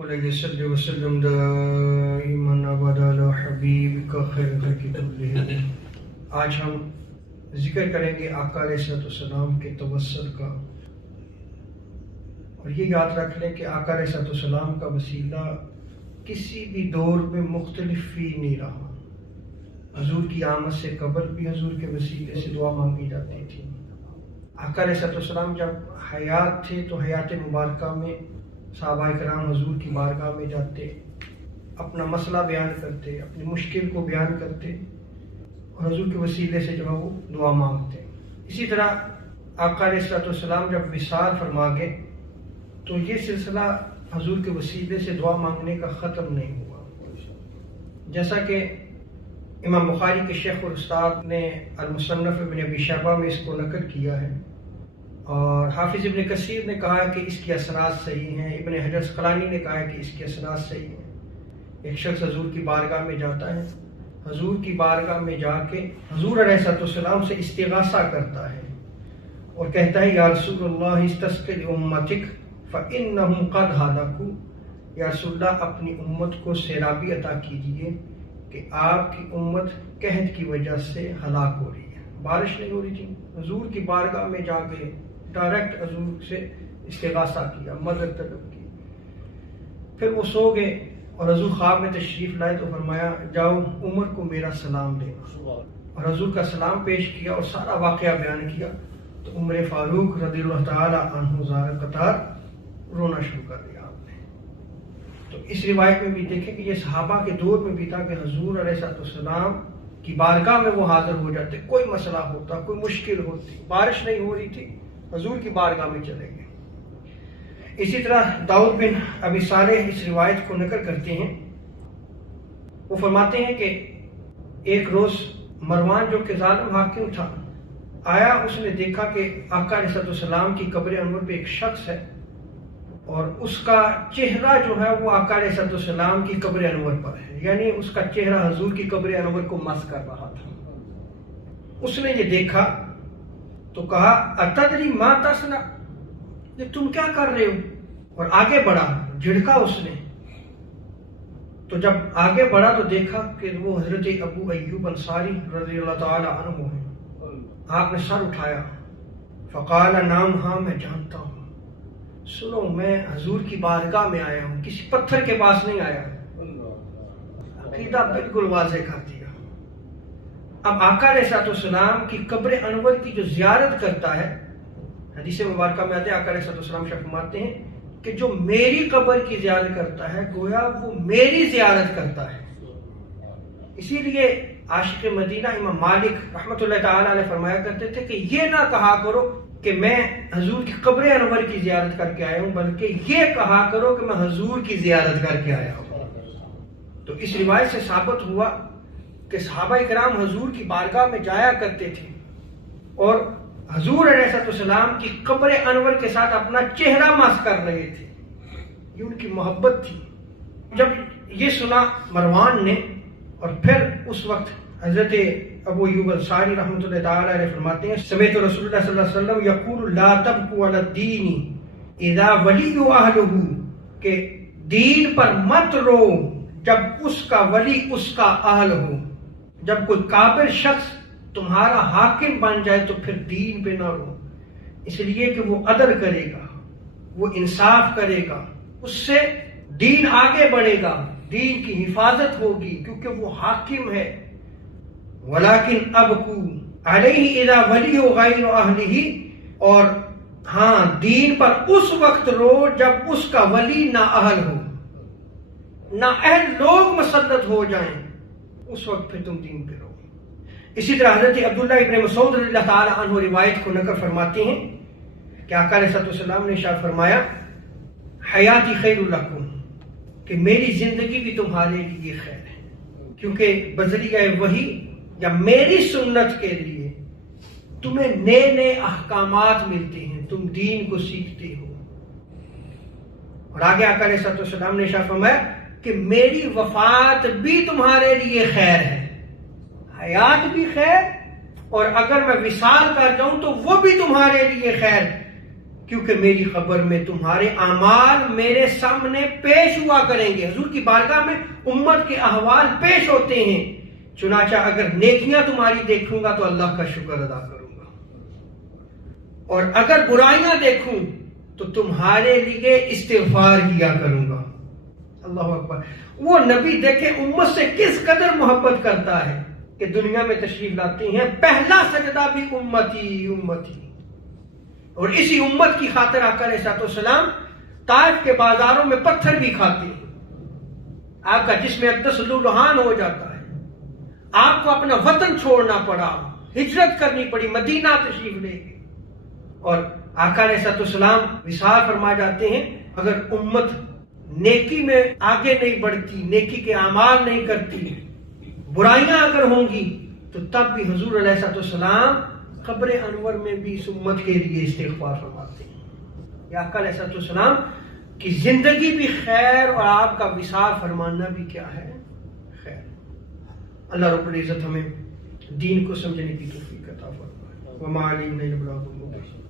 علیہ صلی وسلم دائما ابدا علی حبیبک خیر الخلق کلہم۔ آج ہم ذکر کریں گے آقا علیہ السلام کے توسل کا، اور یہ یاد رکھ لیں کہ آقا علیہ السلام کا وسیلہ کسی بھی دور میں مختلف ہی نہیں رہا۔ حضور کی آمد سے قبل بھی حضور کے وسیلے سے دعا مانگی جاتی تھی۔ آقا علیہ السلام جب حیات تھے تو حیات مبارکہ میں صحابہ کرام حضور کی بارگاہ میں جاتے، اپنا مسئلہ بیان کرتے، اپنی مشکل کو بیان کرتے اور حضور کے وسیلے سے جو ہے وہ دعا مانگتے۔ اسی طرح آقا علیہ السلام جب وصال فرما گئے تو یہ سلسلہ حضور کے وسیلے سے دعا مانگنے کا ختم نہیں ہوا، جیسا کہ امام بخاری کے شیخ اور استاد نے المصنف ابن ابی شیبہ میں اس کو نقل کیا ہے، اور حافظ ابن کثیر نے کہا کہ اس کی اسناد صحیح ہیں، ابن حجر اسقلانی نے کہا کہ اس کی اسناد صحیح ہیں۔ ایک شخص حضور کی بارگاہ میں جاتا ہے، حضور کی بارگاہ میں جا کے حضور علیہ السلام سے استغاثہ کرتا ہے اور کہتا ہے یا رسول اللہ استسقِ لأمتک فإنہم قد ہلکوا، یا رسول اللہ اپنی امت کو سیرابی عطا کیجیے کہ آپ کی امت قحط کی وجہ سے ہلاک ہو رہی ہے، بارش نہیں ہو رہی تھی۔ حضور کی بارگاہ میں جا کے ڈائریکٹ حضور سے استغاثہ کیا، مدد طلب کی۔ پھر وہ سو گئے اور حضور خواب میں تشریف لائے تو فرمایا جاؤ عمر کو میرا سلام دے، اور حضور کا سلام پیش کیا اور سارا واقعہ بیان کیا تو عمر فاروق رضی اللہ تعالی عنہ زار قطار رونا شروع کر دیا آپ نے۔ تو اس روایت میں بھی دیکھیں کہ یہ صحابہ کے دور میں بھی تھا کہ حضور علیہ السلام کی بارگاہ میں وہ حاضر ہو جاتے، کوئی مسئلہ ہوتا، کوئی مشکل ہوتی، بارش نہیں ہو رہی تھی، حضور کی بارگاہ میں چلے گئے۔ اسی طرح داؤد بن ابی صالح اس روایت کو نقل کرتے ہیں، وہ فرماتے ہیں کہ ایک روز مروان جو کہ ظالم حاکم تھا آیا، اس نے دیکھا کہ آقا علیہ السلام کی قبر انور پہ ایک شخص ہے اور اس کا چہرہ جو ہے وہ آقا علیہ السلام کی قبر انور پر ہے، یعنی اس کا چہرہ حضور کی قبر انور کو مس کر رہا تھا۔ اس نے یہ دیکھا تو کہا اتدری ما تصنع، یہ تم کیا کر رہے ہو، اور آگے بڑھا، جھڑکا اس نے۔ تو جب آگے بڑھا تو دیکھا کہ وہ حضرت ابو ایوب انصاری رضی اللہ تعالی عنہ ہیں۔ آپ نے سر اٹھایا، فقال نام، ہاں میں جانتا ہوں، سنو میں حضور کی بارگاہ میں آیا ہوں، کسی پتھر کے پاس نہیں آیا۔ عقیدہ بالکل واضح کر دیا۔ اب آقا علیہ السلام کی قبر انور کی جو زیارت کرتا ہے، حدیث مبارکہ میں آتے ہیں آقا علیہ السلام فرماتے ہیں کہ جو میری قبر کی زیارت کرتا ہے گویا وہ میری زیارت کرتا ہے۔ اسی لیے عاشق مدینہ امام مالک رحمۃ اللہ تعالی علیہ فرمایا کرتے تھے کہ یہ نہ کہا کرو کہ میں حضور کی قبر انور کی زیارت کر کے آیا ہوں، بلکہ یہ کہا کرو کہ میں حضور کی زیارت کر کے آیا ہوں۔ تو اس روایت سے ثابت ہوا کہ صحابہ کرام حضور کی بارگاہ میں جایا کرتے تھے اور حضور علیہ السلام کی قبر انور کے ساتھ اپنا چہرہ مس کر رہے تھے، یہ ان کی محبت تھی۔ جب یہ سنا مروان نے، اور پھر اس وقت حضرت ابو ایوب انصاری رحمۃ اللہ تعالی علیہ فرماتے ہیں سمعت رسول اللہ صلی اللہ علیہ وسلم یقول لا تبقوا علی الدین اذا ولی اہلہ، کہ دین پر مت رو جب اس کا ولی اس کا اہل ہو۔ جب کوئی کافر شخص تمہارا حاکم بن جائے تو پھر دین پہ نہ رو، اس لیے کہ وہ عدل کرے گا، وہ انصاف کرے گا، اس سے دین آگے بڑھے گا، دین کی حفاظت ہوگی کیونکہ وہ حاکم ہے۔ ولیکن ابکو علیہ اذا ولی غیر اہلہ، اور ہاں دین پر اس وقت رو جب اس کا ولی نا اہل ہو، نا اہل لوگ مسلط ہو جائیں، اس وقت پھر تم دین پہ رو۔ اسی طرح حضرت عبداللہ ابن مسعود رضی اللہ تعالی عنہ روایت کو نقل فرماتے ہیں کہ آقا علیہ السلام نے ارشاد فرمایا حیاتی خیر لکم، کہ میری زندگی بھی تمہارے لیے خیر ہے، کیونکہ بذریعہ وحی یا میری سنت کے لیے تمہیں نئے نئے احکامات ملتے ہیں، تم دین کو سیکھتے ہو۔ اور آگے آقا علیہ السلام نے ارشاد فرمایا کہ میری وفات بھی تمہارے لیے خیر ہے، حیات بھی خیر، اور اگر میں وصال کر جاؤں تو وہ بھی تمہارے لیے خیر، کیونکہ میری خبر میں تمہارے اعمال میرے سامنے پیش ہوا کریں گے. حضور کی بارگاہ میں امت کے احوال پیش ہوتے ہیں. چنانچہ اگر نیکیاں تمہاری دیکھوں گا تو اللہ کا شکر ادا کروں گا، اور اگر برائیاں دیکھوں تو تمہارے لیے استغفار کیا کروں گا. اللہ اکبر. وہ نبی دیکھیں امت سے کس قدر محبت کرتا ہے کہ دنیا میں تشریف لاتے ہیں، پہلا سجدہ بھی امتی امتی. اور اسی امت کی خاطر آقا علیہ السلام طائف کے بازاروں میں پتھر بھی کھاتے ہیں. آپ کا جسم اقدس لہان ہو جاتا ہے. آپ کو اپنا وطن چھوڑنا پڑا، ہجرت کرنی پڑی، مدینہ تشریف لے گئے. اور آقا علیہ السلام وصال فرما جاتے ہیں اگر امت نیکی میں آگے نہیں بڑھتی، نیکی کے اعمال نہیں کرتی، برائیاں اگر ہوں گی، تو تب بھی حضور علیہ السلام قبر انور میں بھی اس امت کے لیے استغفار فرماتے ہیں. یا آقا علیہ السلام کی زندگی بھی خیر اور آپ کا وصال فرمانا بھی کیا ہے؟ خیر. اللہ رب العزت ہمیں دین کو سمجھنے کی توفیق عطا فرمائے. وما علینا الا البلاغ المبین.